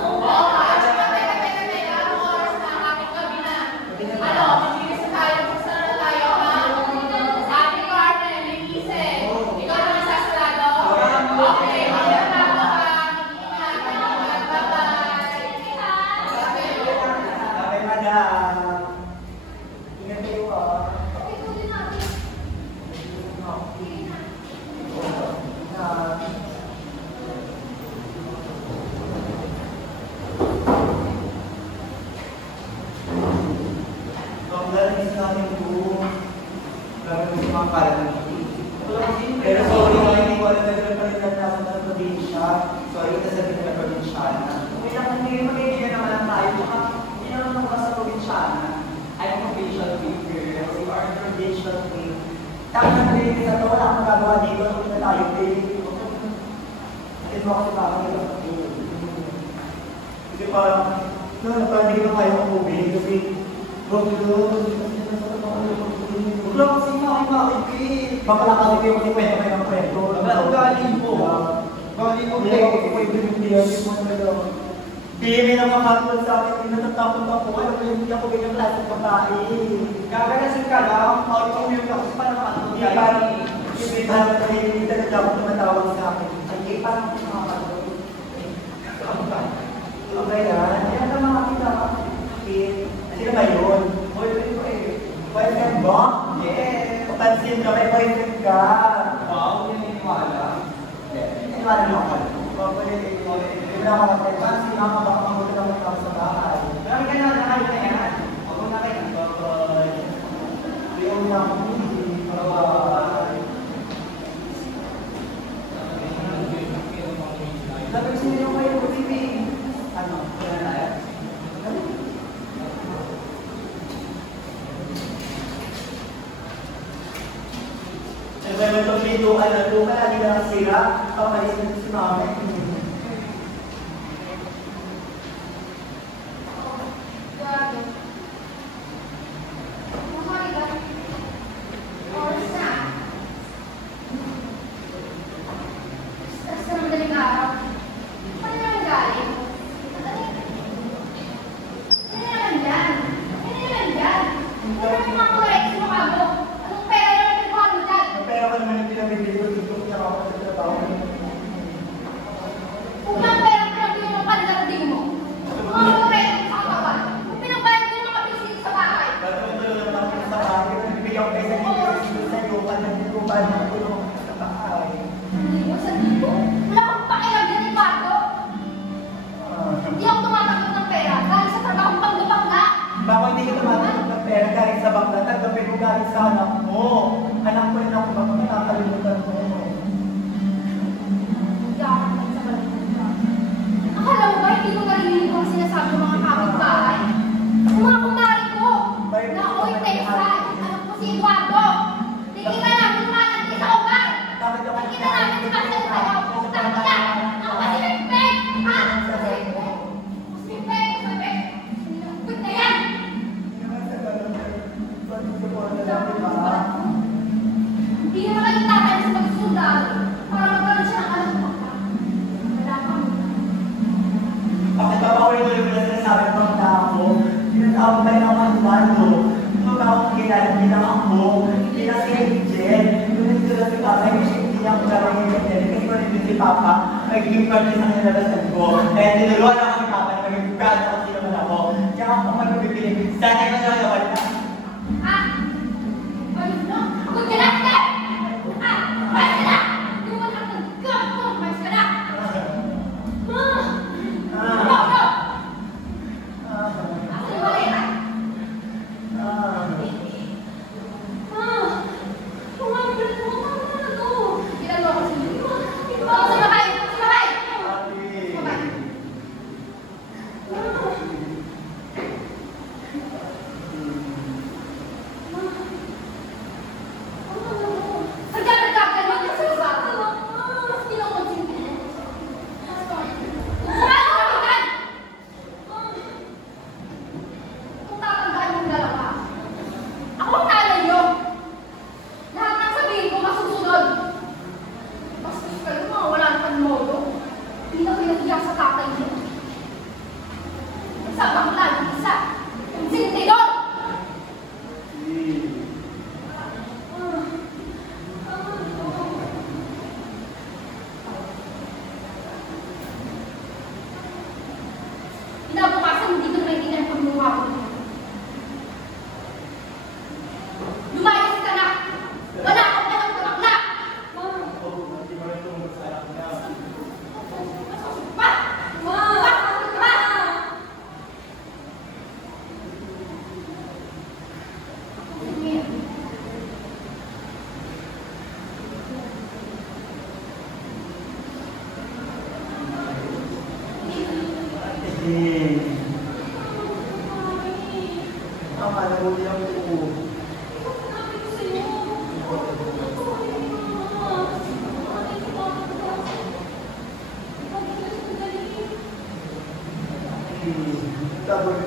Oo nga. At saka, teka. Anong oras na? Kapit gabi na. Ano, maglinis na tayo. Buksan na tayo, ha? Ate Carmen, linisin. Ikaw naman sasarado? Okay. Magandang ha. Mag-ingat. Bye-bye. Okay, madam. Ingat kayo ah. Narinig natin po. Grabe mo mga parang pero sorry na hindi ko alam na nagpalitan na sa probinsya. Sorry, nasabi ko na probinsyana. Okay lang, hindi mag-enjoy naman lang tayo. Hindi naman ako sa probinsyana. I'm a provincial figure. Kasi you are a provincial queen. Tapos na rin sa ito, wala akong magagawa dito. Kung na tayo, kasi mo kasi parang ito. Kasi parang, parang hindi ko kaya kong bumili. Kasi, huwag lang kasi makikipagpili. Baka lang kasi kayo mag-ikwento kayo ng kwento. Galing mo. Galing mo. Bili ng mga katulad sa akin, yung natatakot ako. Alam mo, hindi ako ganyan klaseng babae. Gaganasin ka lang. Out-commute ako sa parang katulad. Hindi parang ibitahan na kayo, hindi talaga ako tumatawag sa akin. Ay, parang mga katulad. Ano ba yan? Yan ang mga kita. Sino ba yun? Boyfriend ko eh. Boyfriend mo? Yes. Papansin ka, may boyfriend ka. Wow, hindi niniwala. Niniwala mo ako. Hindi na ako magpapansin. Baka magulit ako ikaw sa bahay. Marami ka na nakalit na yan. Ako na kayo. Bye-bye. Ayaw na ako. Bye-bye. Napansin niyo kayo po, TV. Ano? Kaya na yan? Pero itong pintuan na ito, lagi na nasira. Pamalis na si mama. Grabe. Mahaliga. Oras na. Sa madaling araw. Ano naman galing? Ano naman yan? Ano naman yan? Ano naman mga korek sa mukha mo? Anong pera naman yung mukha mo dyan? Pero ka naman yung pinabibili ko dito kung ako sa trabaho. Kung lang pera pinabili mo pandating mo. Mga korek sa katawan. Kung pinabayad mo yung makapisit sa bahay. Tuloy naman ako sa bahay. Bibigyan ko kayo sa dito sa iyo. Panagdutuban ng tulong sa bahay. Sa dito? Wala akong pakialam din ni Marco. Hindi ako tumatakot ng pera dahil sa trabaho panggapangga. Baka hindi ka tumatakot ng pera galing sa bangla. Tanggapin mo galing sa anak mo. Anak ko rin ako. Baka matakalimutan mo. Akala mo ba hindi ko narinig kung sinasabi ng mga kapitbahay? Ang mga kumari ko na oy Tessa, anak ko si Eduardo. Tingin ka namin lumalandi sa ubar. Tingin ka namin si Marcel sa'yo. Takot ka. Ako kasi nag-peg. Ha? Kasi nag-peg. Pag na yan. Hindi naman kayo tatay sa pagsusundalo para magkaroon siya ng alam mo. Wala kang Bakit ba ako rin ulit na sinasabi ng mga tao? Tinatawag tayo ng mga Eduardo. Ito ba akong kilala bilang ako? Bilang si Angel. Ngunit sila si Papa, hindi niya ako gawin yung Angel. Kasi kung hindi si Papa, magiging parte sa nilalasan ko. Kaya tinuluan ako ni Papa na magiging brado kasi naman ako. Kaya ako magpipili. Sana yung mga nawala. Ah! Ano? Good ka lang, sir! Ah! Pwede na! Hindi mo Tama na, huwag lang po. Sabi ko.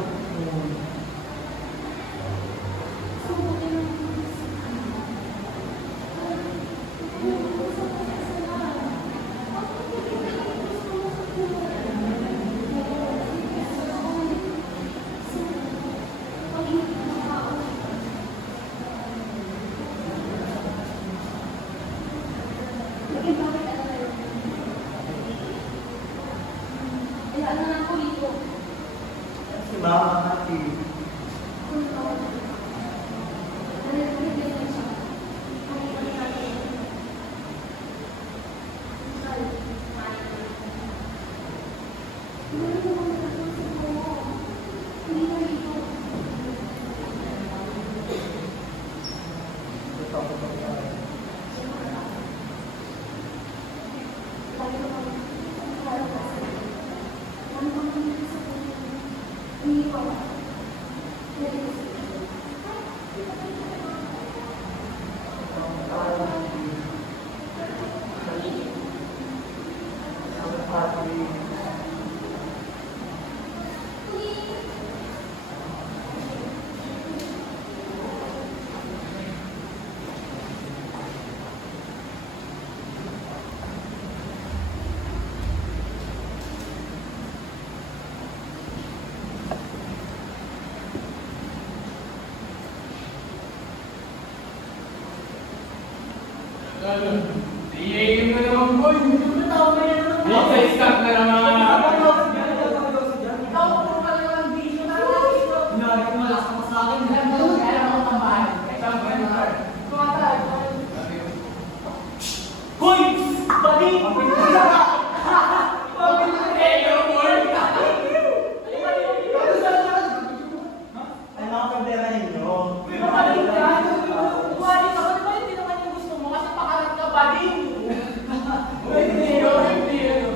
Si Mama kasi. Iyayin mo naman, boy. Dito, start na naman. Ikaw po pala yung video na lang. Inari ko malas ka sa akin. Kaya ako tambahan. Hoy! Buddy! Ano ang problema ninyo? Bumalik ka. Bumalik ka. Ba't ba hindi naman yung gusto mo? Kasi pakarat ka pa din. Hindi yun.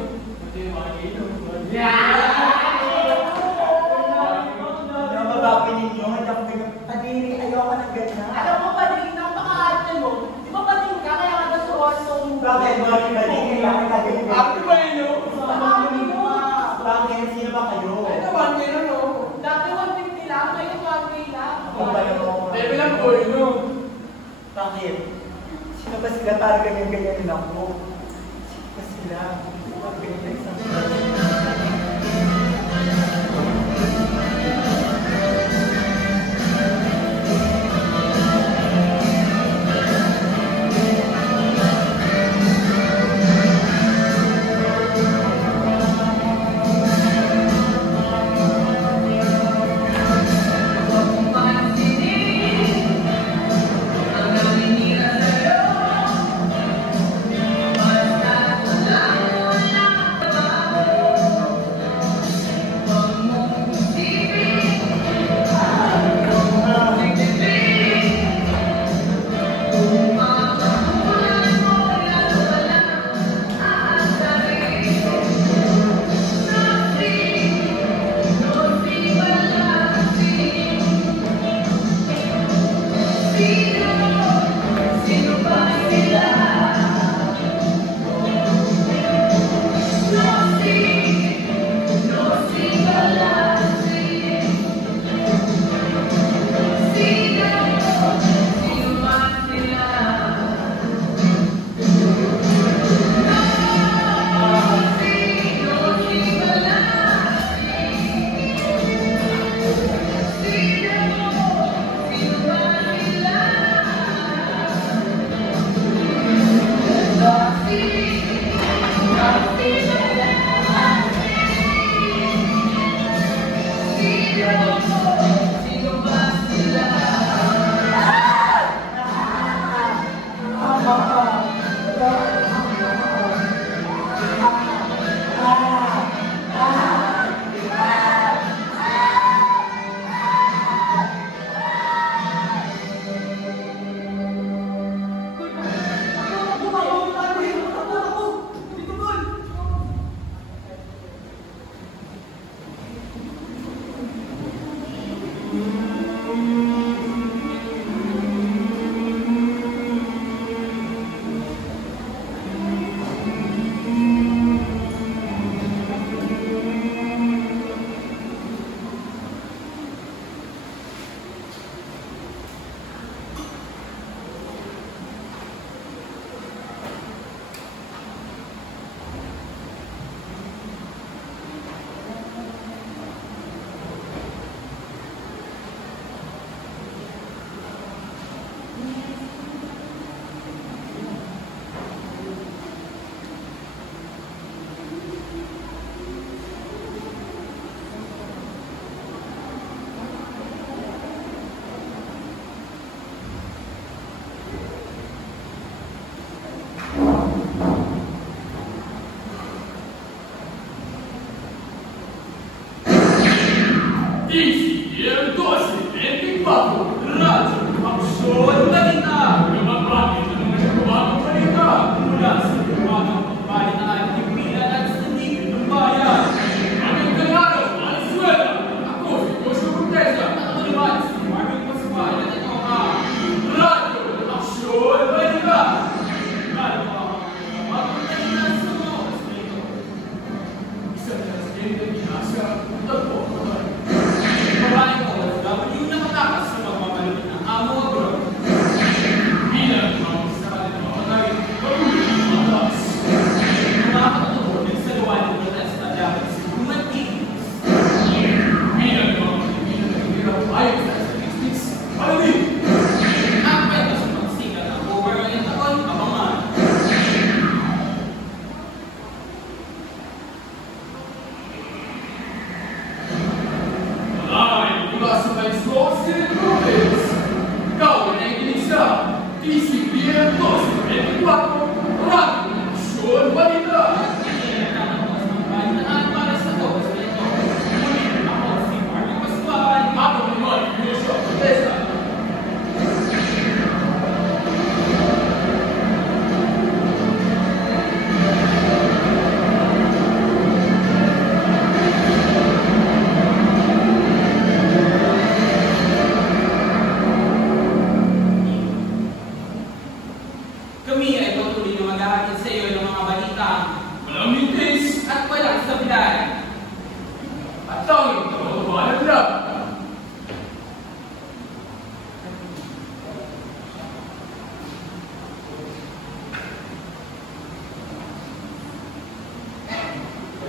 Ano ang babapin ninyo? Hindi ako pinag-adiri. Ayoko ng ganyan. Alam mo pa din ang pakarat mo. Di ba pating ka? Kaya ka nasuwaso mo. Bakit? Bakit ba din? Kailangan kagawin ko. Ate ba yun? Bakit mo? Bakit? Sino ba kayo? Ay, naman kayo, no? Dati 150 lang. Ngayon 1K lang. Ako ba yun? Bebe lang, boy, no? Bakit? Sino ba sila para ganyan-ganyan ako? Sino ba sila? Bakit ganyan isang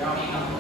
pakinggan ko.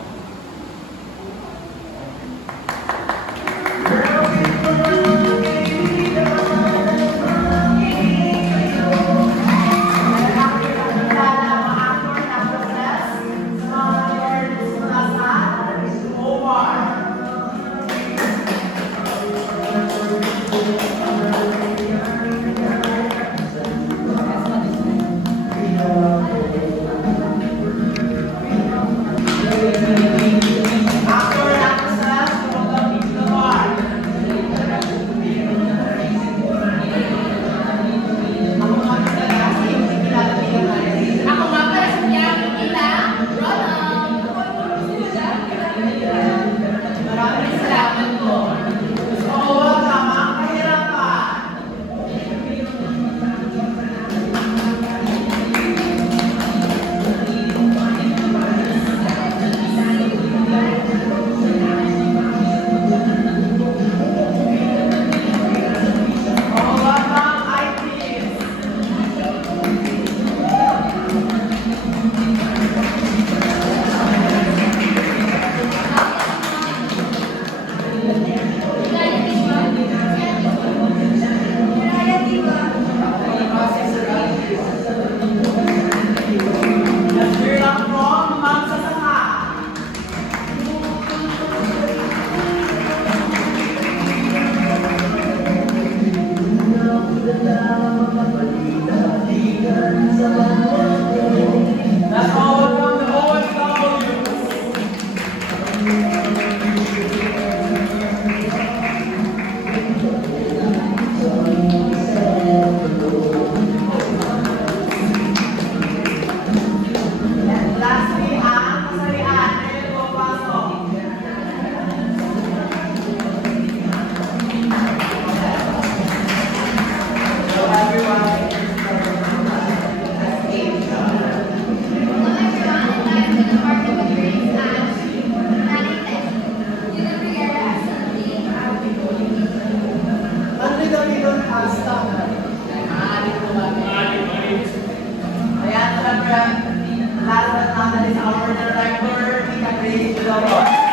Last but not least, our director, Tita Grace Villalobos.